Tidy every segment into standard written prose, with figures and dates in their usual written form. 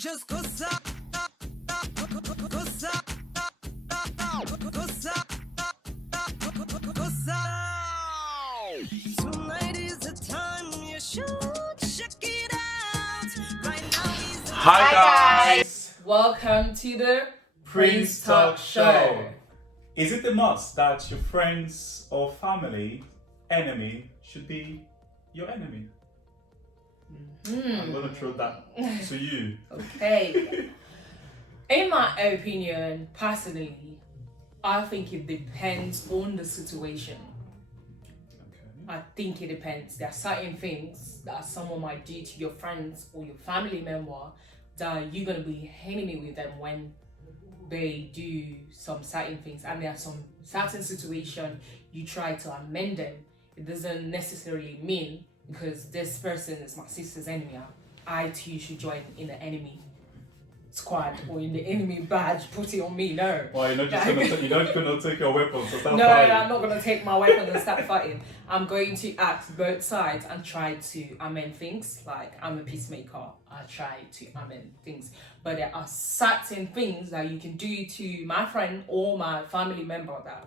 Just cause tonight is the time you should check it out. Right now is the Hi guys! Welcome to the Prince Talk Show. Is it a must that your friends or family enemy should be your enemy? I'm gonna throw that to you. Okay. In my opinion, personally, I think it depends on the situation. Okay. I think it depends. There are certain things that someone might do to your friends or your family member that you're gonna be enemy with them when they do some certain things, and there are some certain situation you try to amend them. It doesn't necessarily mean because this person is my sister's enemy, I too should join in the enemy squad or in the enemy badge, put it on me. No. Well, you're not gonna take your weapons and start No, fighting. I'm not gonna take my weapon and start fighting. I'm going to act both sides and try to amend things. Like, I'm a peacemaker. I try to amend things. But there are certain things that you can do to my friend or my family member that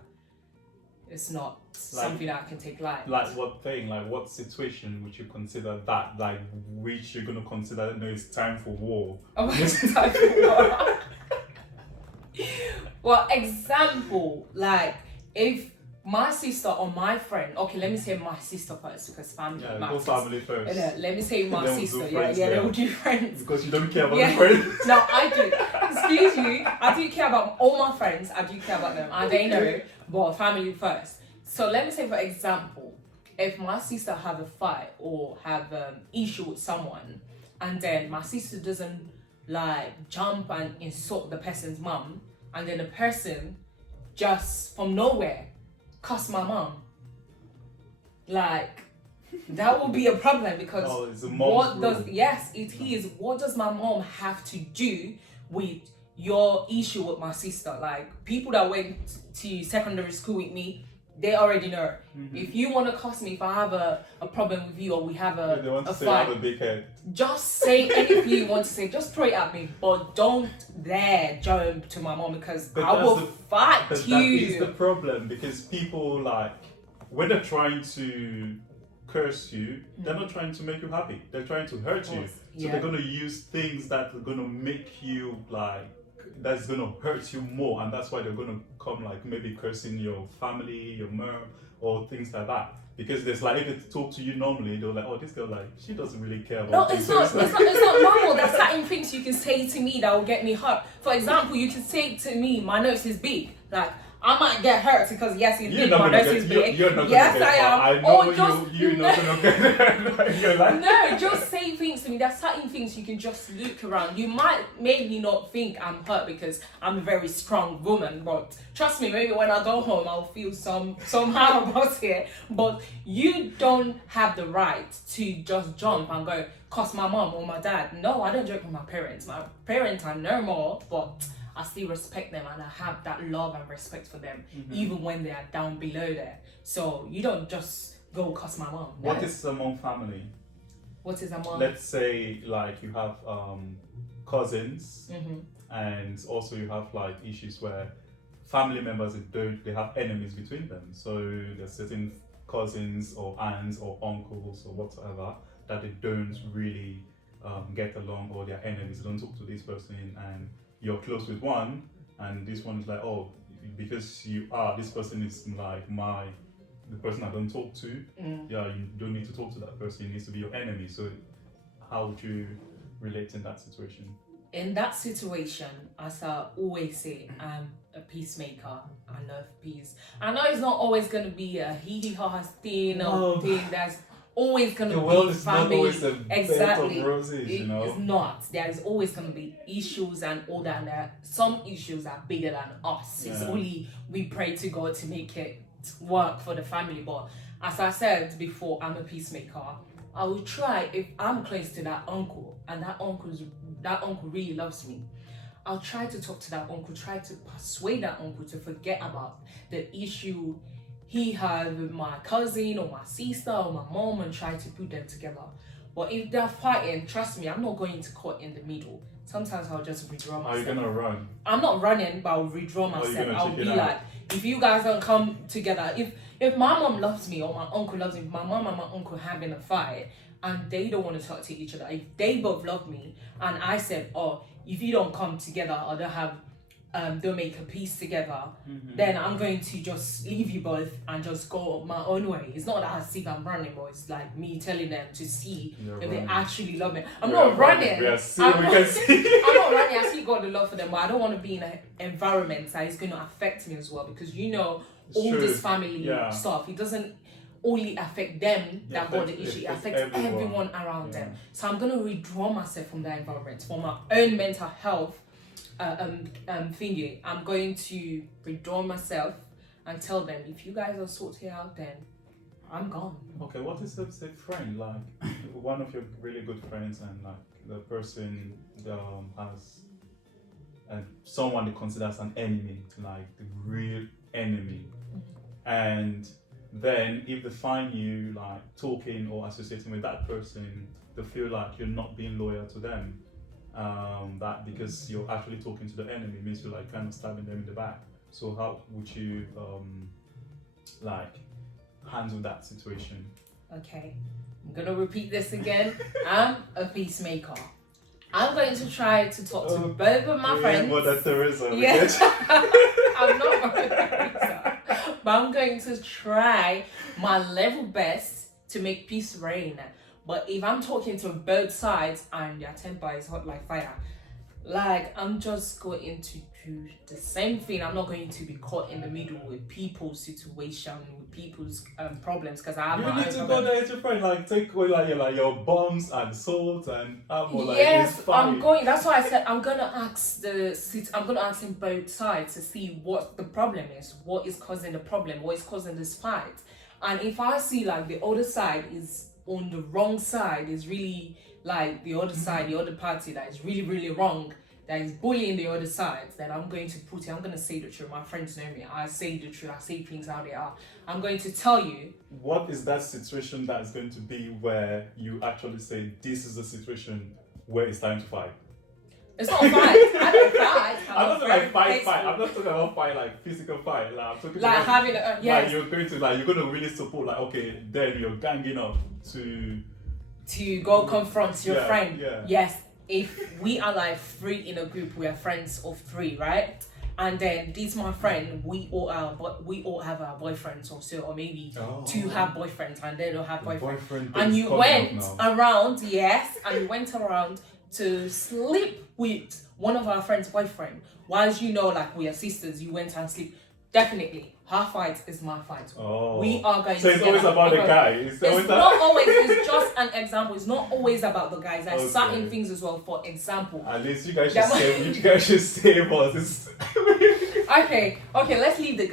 it's not something that I can take light. Like what thing? Like what situation would you consider that? Like which you're gonna consider? No, it's time for war. Oh, it's time for war. Well, example, like if my sister or my friend, okay, let me say my sister first because family Yeah, matters. go family first. Let me say my Then we'll sister. do Yeah, friends they then. will do friends. Because you don't care about Yeah. your friends. No, I do. Excuse me. I do care about all my friends. I do care about them. And they know, but family first. So let me say, for example, if my sister have a fight or have an issue with someone, and then my sister doesn't like jump and insult the person's mom, and then the person just from nowhere cuss my mom, like that will be a problem because Oh, it's a mom's what rule. does yes it is what does my mom have to do with your issue with my sister? Like people that went to secondary school with me, they already know. If you want to cuss me, if I have a problem with you or we have They want a to say I fight, have a big head. just say anything you want to say, just throw it at me, but don't dare jump to my mom because But I that's will the- fight But you. that is the problem because people like when they're trying to curse you, they're not trying to make you happy. They're trying to hurt you. course, So yeah. they're gonna use things that are gonna make you like that's gonna hurt you more, and that's why they're gonna come like maybe cursing your family, your mom, or things like that. Because there's like if they talk to you normally, they're like, oh, this girl like she doesn't really care about No, this. it's So not. It's not normal. There's certain things you can say to me that will get me hurt. For example, you can say to me, "My nose is big." Like I might get hurt because yes, it's You're big. not My gonna nose get. is big. You're not Yes, gonna get. I am. I know Or just you're not gonna get. You're like. no, just say things to me. There's certain things you can just look around. You might maybe not think I'm hurt because I'm a very strong woman, but trust me, maybe when I go home I'll feel somehow about it. But you don't have the right to just jump and go cuss my mom or my dad. No, I don't joke with my parents. My parents are normal, but I still respect them and I have that love and respect for them, even when they are down below there. So you don't just go cuss my mom. What No. is among family? What is a mom? Let's say like you have cousins and also you have like issues where family members they have enemies between them. So there's certain cousins or aunts or uncles or whatever that they don't really get along, or they're enemies. They don't talk to this person and you're close with one and this one is like, oh, because this person is like the person I don't talk to, yeah, you don't need to talk to that person, it needs to be your enemy. So how would you relate in that situation? In that situation, as I always say, I'm a peacemaker. I love peace. I know it's not always going to be a hee-hee-ha-ha thing or No. thing that's always going to The be world is not family. always a bed Exactly. of roses, you know. It's not. There is always going to be issues and all that. And there are some issues that are bigger than us. It's Yeah. only we pray to God to make it work for the family. But as I said before, I'm a peacemaker. I will try, if I'm close to that uncle and that uncle really loves me, I'll try to talk to that uncle, try to persuade that uncle to forget about the issue he had with my cousin or my sister or my mom and try to put them together. But if they're fighting, trust me, I'm not going to court in the middle. sometimes I'll just withdraw myself. Are you gonna run? I'm not running, but I'll withdraw Or you myself. gonna I'll check be it out? like, if you guys don't come together, if my mom loves me or my uncle loves me, if my mom and my uncle having a fight and they don't want to talk to each other, if they both love me and I said, oh, if you don't come together or don't make a peace together, then I'm going to just leave you both and just go my own way. It's not that I see I'm running, but it's like me telling them to see You're if running. they actually love me. I'm We not are running. We are see, I'm we not- can see. I'm not running. I still got the love for them, but I don't want to be in an environment that is going to affect me as well, because It's all true. this family Yeah. stuff, it doesn't only affect them Yeah, that got it the issue, it affects affects everyone around Yeah. them. So I'm going to withdraw myself from that environment for my own mental health thingy. I'm going to withdraw myself and tell them, if you guys are sorted out, then I'm gone. Okay, what is a friend? Like one of your really good friends, and like the person has someone they consider as an enemy, like the real enemy, and then if they find you like talking or associating with that person, they feel like you're not being loyal to them. That because you're actually talking to the enemy means you're like kind of stabbing them in the back. So how would you like handle that situation? Okay, I'm gonna repeat this again. I'm a peacemaker. I'm going to try to talk to both of my friends. Mother Teresa. Yeah. I'm not Mother Teresa, but I'm going to try my level best to make peace reign. But if I'm talking to both sides and their temper is hot like fire, like I'm just going to do the same thing. I'm not going to be caught in the middle with people's situation, with people's problems, because I have You my need own to problems. go there with your friend, like take away like your bombs and salt and ammo. Like, Yes, it's fine. I'm going. That's why I said I'm gonna ask I'm gonna ask him both sides to see what the problem is, what is causing the problem, what is causing this fight. And if I see like the other side is on the wrong side, is really like the other side, the other party that is really, really wrong, that is bullying the other side, then I'm going to put it. I'm gonna say the truth. My friends know me. I say the truth. I say things how they are. I'm going to tell you. What is that situation that is going to be where you actually say this is a situation where it's time to fight? It's not a fight. I don't fight. I'm not talking very like fight. peaceful. I'm not talking about fight like physical fight. Like I'm talking Like about having a yes. like you're going to really support. Like okay, then you're ganging up to go confront your Yeah, friend. yeah. Yes, if we are like three in a group, we are friends of three, right? And then this my friend, we all have our boyfriends or so, or maybe two have boyfriends and they don't have boyfriends. And you went around, yes, and you went around to sleep with one of our friends' boyfriend. Whilst you know, like we are sisters, you went and sleep. Definitely, her fight is my fight. Oh. We are going So it's together. always about the guy. It's always not always. It's just an example. It's not always about the guys. There's Okay. certain things as well. For example. At least you guys should save. You guys should save us. Okay. Let's leave the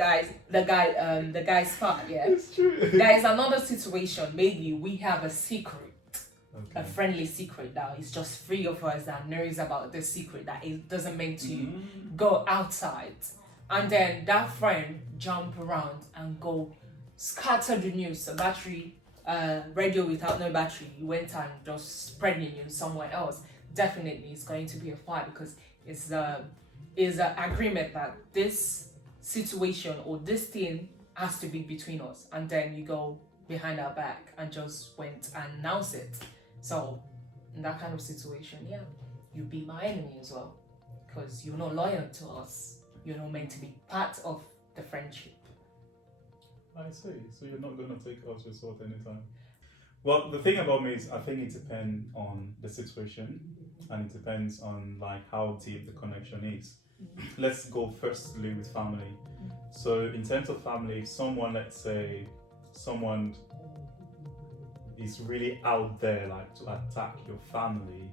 guy's part. Yeah. It's true. There is another situation. Maybe we have a secret. Okay. A friendly secret that is just three of us that knows about the secret that it doesn't mean to go outside, and then that friend jump around and go scatter the news. The battery, radio without no battery, you went and just spread the news somewhere else. Definitely, it's going to be a fight because it's an agreement that this situation or this thing has to be between us, and then you go behind our back and just went and announce it. So in that kind of situation, yeah, you be my enemy as well, because you're not loyal to us. You're not meant to be part of the friendship. I see. So you're not gonna take us with sword anytime. Well, the thing about me is, I think it depends on the situation, and it depends on like how deep the connection is. Let's go firstly with family. So in terms of family, if someone, let's say, someone is really out there like to attack your family,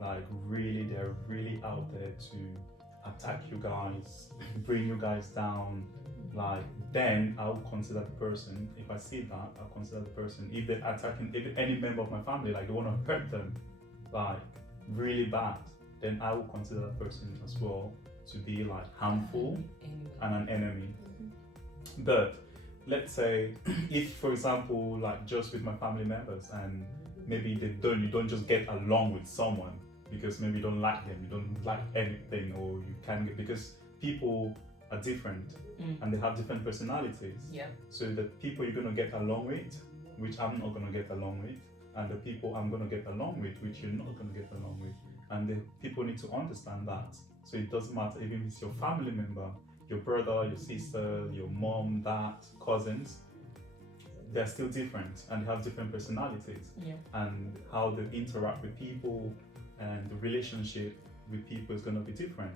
like really they're really out there to attack you guys, bring you guys down, like then I'll consider the person. If I see that, I'll consider the person. If they're attacking any member of my family, like they want to hurt them like really bad, then I will consider that person as well to be like harmful and an enemy. But let's say if, for example, like just with my family members and maybe you don't just get along with someone, because maybe you don't like them, you don't like anything, or you can get, because people are different and they have different personalities. Yeah. So the people you're gonna get along with, which I'm not gonna get along with, and the people I'm gonna get along with, which you're not gonna get along with, and the people need to understand that. So it doesn't matter even if it's your family member, your brother, your sister, your mom, dad, cousins. They're still different and have different personalities, and how they interact with people and the relationship with people is going to be different.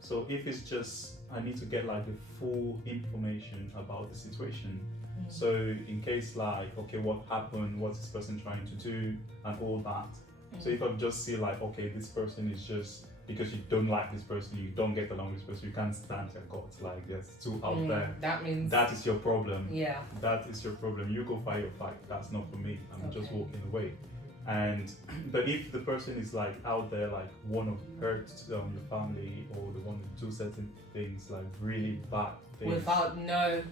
So if it's just, I need to get like the full information about the situation. So in case like, okay, what happened, what's this person trying to do, and all that. So if I just see like, okay, this person is just, because you don't like this person, you don't get along with this person, you can't stand their guts, like there's two out there. That means that is your problem. Yeah. That is your problem. You go fight your fight. That's not for me. I'm just walking away. And but if the person is like out there, like want to hurt the family, or they want to do certain things, like really bad things, without no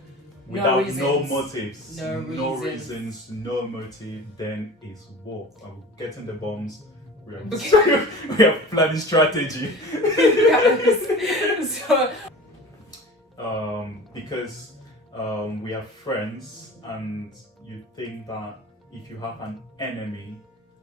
motives, no reasons, no motive, then it's war. I'm getting the bombs. We are planning strategy. So because we are friends, and you think that if you have an enemy,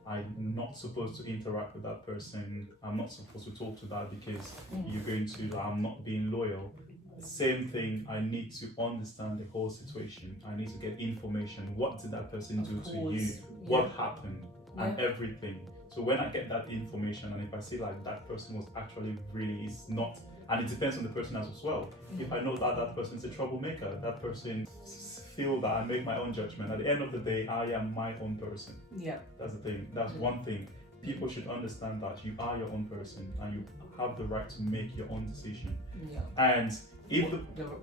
I'm not supposed to interact with that person. I'm not supposed to talk to that because you're going to, I'm not being loyal. Same thing, I need to understand the whole situation. I need to get information. What did that person do to you? What happened? And everything. So when I get that information, and if I see like that person was actually really is not, and it depends on the person as well. If I know that that person is a troublemaker, that person feel that I make my own judgment. At the end of the day, I am my own person. Yeah. That's the thing. That's one thing. People should understand that you are your own person and you have the right to make your own decision. Yeah. And if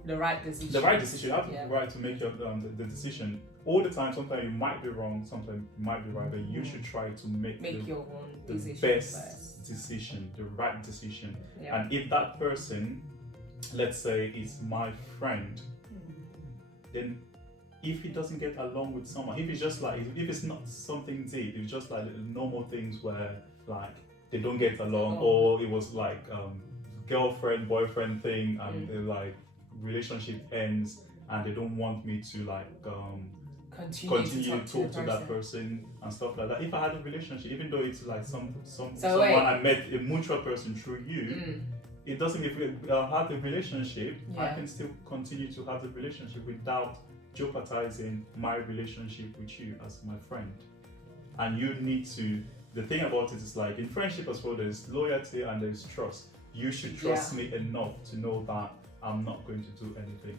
the right decision. The right decision. You have the right to make your the decision. All the time, sometimes you might be wrong, sometimes you might be right, but you should try to make your own the decision best decision, the right decision. Yeah. And if that person, let's say, is my friend, then if he doesn't get along with someone, if it's just like, if it's not something deep, it's just like normal things where like they don't get along, or it was like girlfriend, boyfriend thing, and the like relationship ends, and they don't want me to like continue to talk to that person and stuff like that. If I had a relationship, even though it's like someone I met, a mutual person through you, it doesn't, if we have a relationship, I can still continue to have the relationship without jeopardizing my relationship with you as my friend. And you need to, the thing about it is like in friendship as well, there's loyalty and there's trust. You should trust me enough to know that I'm not going to do anything.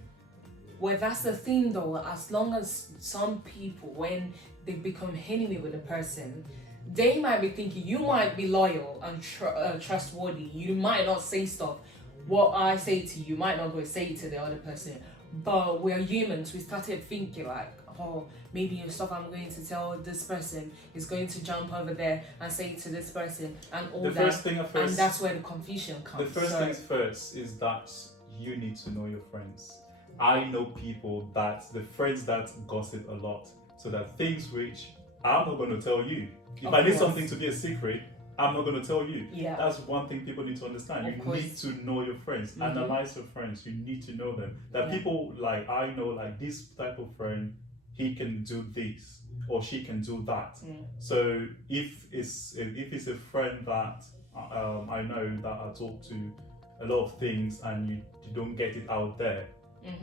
Well, that's the thing though, as long as some people, when they become enemy with a person, they might be thinking you might be loyal and trustworthy. You might not say stuff. What I say to you might not go say it to the other person. But we're humans. We started thinking like, oh, maybe the stuff I'm going to tell this person is going to jump over there and say it to this person and all that. And that's where the confusion comes. The first things first is that you need to know your friends. I know people that, the friends that gossip a lot. So that things which I'm not going to tell you. If I need something to be a secret, I'm not going to tell you. Yeah. That's one thing people need to understand. You need to know your friends. Analyze your friends. You need to know them. That people like, I know like this type of friend, he can do this or she can do that. So if it's a friend that I know that I talk to a lot of things and you don't get it out there,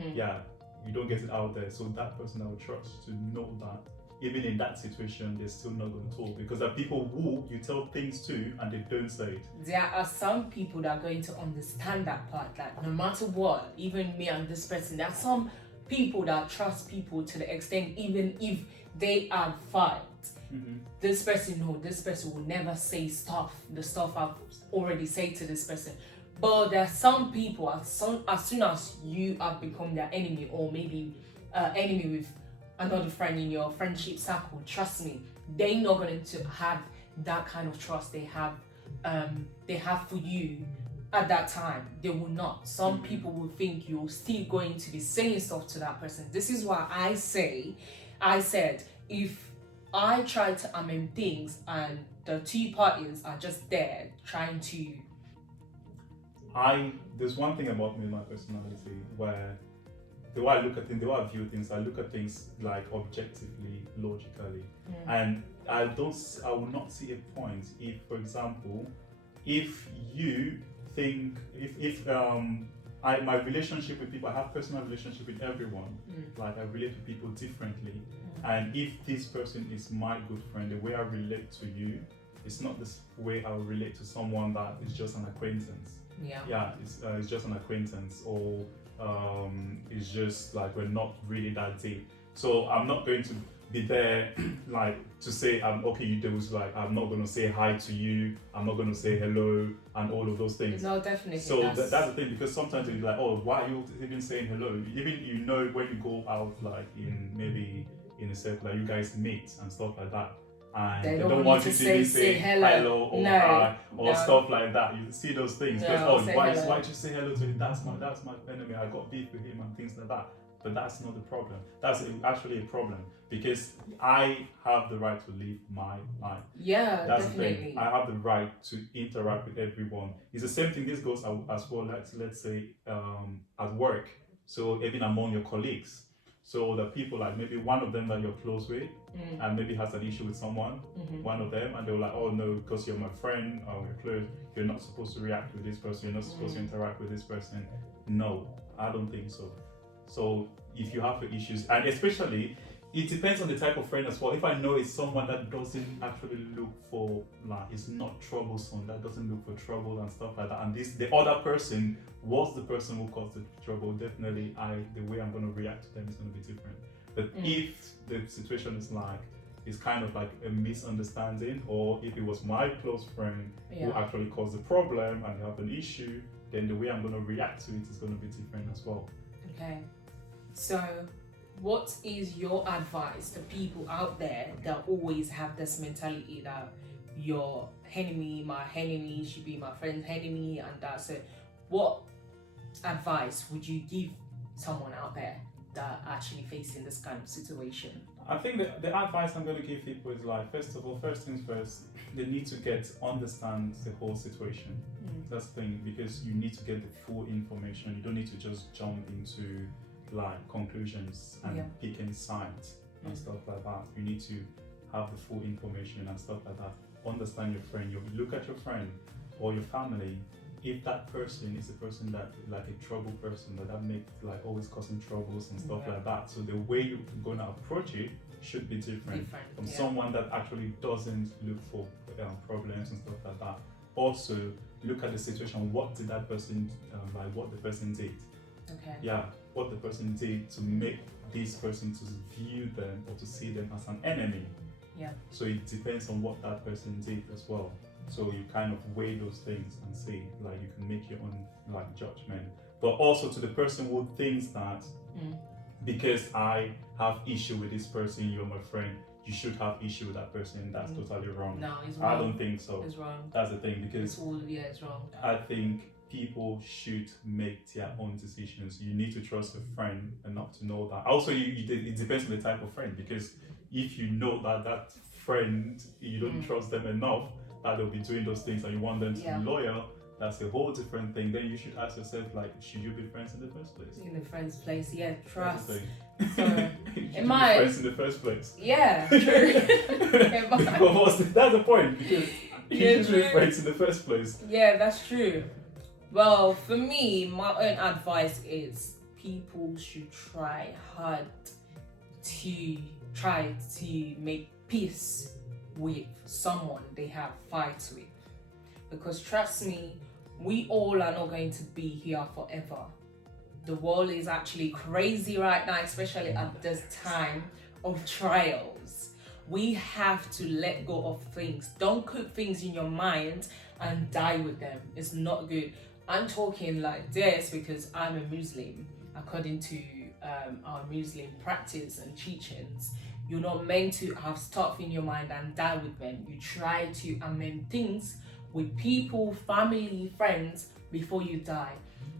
you don't get it out there. So that person I would trust to know that even in that situation, they're still not going to talk, because there are people who you tell things to and they don't say it. There are some people that are going to understand that part, like no matter what, even me and this person, there are some people that trust people to the extent, even if they are fight, this person will never say the stuff I've already said to this person. But there are some people, as soon as you have become their enemy, or maybe enemy with another friend in your friendship circle, trust me, they're not going to have that kind of trust they have for you at that time. They will not. Some people will think you're still going to be saying stuff to that person. This is why I said if I try to amend things and the two parties are just there trying to. There's one thing about me, my personality, where the way I look at things, the way I view things, I look at things like objectively, logically, and I will not see a point if, for example, if you think my relationship with people, I have personal relationship with everyone, like I relate to people differently, and if this person is my good friend, the way I relate to you, it's not the way I relate to someone that is just an acquaintance. Yeah, it's just an acquaintance, or it's just like we're not really that deep. So I'm not going to be there like to say okay, you do, like I'm not going to say hi to you, I'm not going to say hello and all of those things. No, definitely. So that's the thing, because sometimes you're like, oh, why are you even saying hello? Even when you go out, like maybe in a set, like you guys meet and stuff like that, and they don't want you to say hello or hi or stuff like that. You see those things because why just say hello to him? That's my enemy. I got beef with him and things like that. But that's not the problem. That's actually a problem, because I have the right to live my life. Yeah, that's definitely. the thing. I have the right to interact with everyone. It's the same thing. This goes as well. Let's say at work. So even among your colleagues. So the people, like maybe one of them that you're close with, and maybe has an issue with someone, one of them, and they're like, oh no, because you're my friend or you're close, you're not supposed to react with this person. You're not supposed to interact with this person. No, I don't think so. So if you have issues, and especially, it depends on the type of friend as well. If I know it's someone that doesn't actually look for, like, it's not troublesome, that doesn't look for trouble and stuff like that, and the other person was the person who caused the trouble, definitely the way I'm going to react to them is going to be different. But if the situation is like, it's kind of like a misunderstanding, or if it was my close friend who actually caused the problem and they have an issue, then the way I'm going to react to it is going to be different as well. Okay. So, what is your advice to people out there that always have this mentality that your enemy, my enemy, should be my friend's enemy, and that? So, what advice would you give someone out there that are actually facing this kind of situation? I think the advice I'm going to give people is like, first things first, they need to understand the whole situation. That's the thing, because you need to get the full information. You don't need to just jump into like conclusions and picking sides and stuff like that. You need to have the full information and stuff like that. Understand your friend. You look at your friend or your family. If that person is a person that, like, a trouble person, that makes, like, always causing troubles and stuff like that, so the way you're gonna approach it should be different from someone that actually doesn't look for problems and stuff like that. Also, look at the situation. What did that person what the person did? Okay. Yeah, what the person did to make this person to view them or to see them as an enemy. Yeah. So it depends on what that person did as well. So you kind of weigh those things and see, like, you can make your own, like, judgment. But also to the person who thinks that because I have issue with this person, you're my friend, you should have issue with that person. That's totally wrong. No, it's wrong. I don't think so. It's wrong. That's the thing, because it's wrong. I think people should make their own decisions. You need to trust a friend enough to know that. Also, it depends on the type of friend, because if you know that friend, you don't trust them enough, that they'll be doing those things and you want them to be loyal, that's a whole different thing. Then you should ask yourself, like, should you be friends in the first place? In the first place, yeah, trust. So, So, be friends in the first place? Yeah, true. That's the point, because you should be friends in the first place. Yeah, that's true. Well, for me, my own advice is people should try hard to make peace with someone they have fights with, because trust me, we all are not going to be here forever. The world is actually crazy right now, especially at this time of trials. We have to let go of things. Don't keep things in your mind and die with them. It's not good. I'm talking like this because I'm a Muslim. According to our Muslim practice and teachings, you're not meant to have stuff in your mind and die with them. You try to amend things with people, family, friends before you die.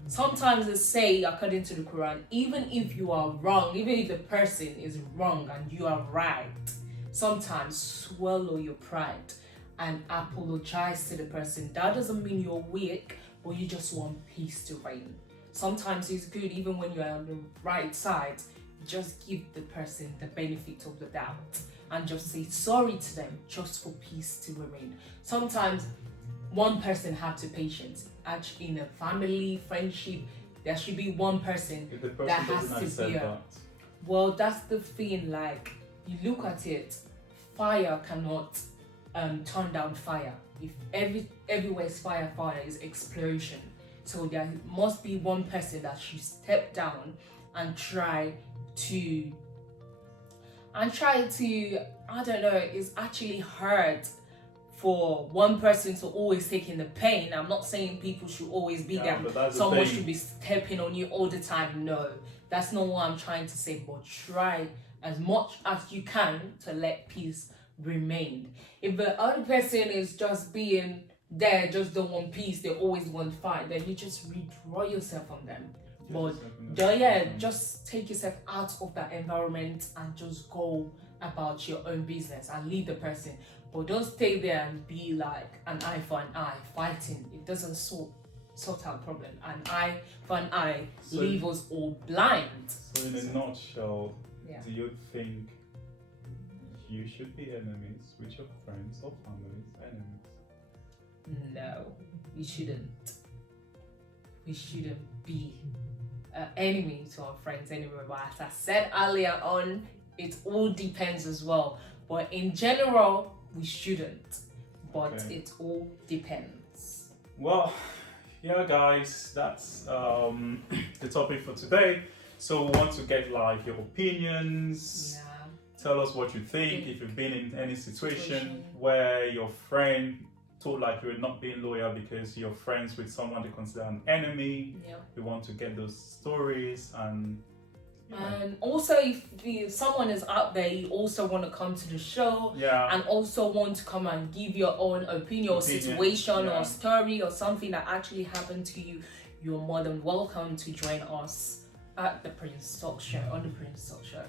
Sometimes they say, according to the Quran, even if you are wrong, even if the person is wrong and you are right, sometimes swallow your pride and apologize to the person. That doesn't mean you're weak, but you just want peace to reign. Sometimes it's good, even when you're on the right side, just give the person the benefit of the doubt and just say sorry to them, just for peace to remain. Sometimes one person have to patience. Actually, in a family, friendship, there should be one person If the person that has doesn't to accept be that, well, that's the thing. Like, you look at it, fire cannot turn down fire. If everywhere is fire, fire is explosion. So there must be one person that should step down and try to I don't know, it's actually hard for one person to always take in the pain. I'm not saying people should always be there. but that's the Someone thing. should be stepping on you all the time. No, that's not what I'm trying to say. But try as much as you can to let peace remain. If the other person is just being there, just don't want peace, they always want fight, then you just withdraw yourself from them. But just take yourself out of that environment and just go about your own business and leave the person. But don't stay there and be like an eye for an eye, fighting. It doesn't sort out problem. An eye for an eye leave us all blind. So in a nutshell, Yeah. do you think you should be enemies with your friends or family's enemies? No, we shouldn't. We shouldn't be enemy to our friends anyway. But as I said earlier on, it all depends as well. But in general, we shouldn't. But Okay. it all depends. Well, yeah, guys, that's the topic for today. So we want to get like your opinions. Yeah. Tell us what you think. If you've been in any situation Situation. where your friend told like you're not being loyal because you're friends with someone they consider an enemy, Yeah. we want to get those stories and. And also, if someone is out there, you also want to come to the show Yeah. and also want to come and give your own opinion or situation yeah. or story or something that actually happened to you, you're more than welcome to join us at the Prince Talk Show, on the Prince Talk Show.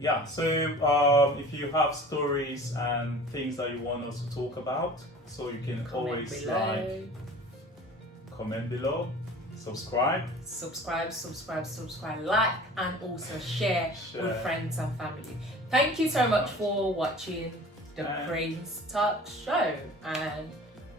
Yeah, so if you have stories and things that you want us to talk about, so you can always like comment below, subscribe, like, and also share Share. with friends and family. Thank you so much for watching the And- Prince Talk Show, and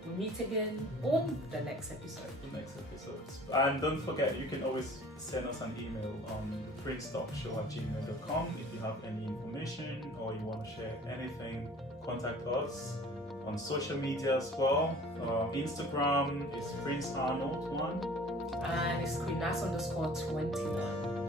we'll meet again on the next episode. the next episodes. And don't forget, you can always send us an email on princetalkshow@gmail.com if you have any information or you want to share anything. Contact us on social media as well. Instagram is Princearnold1. And it's Queennas _21.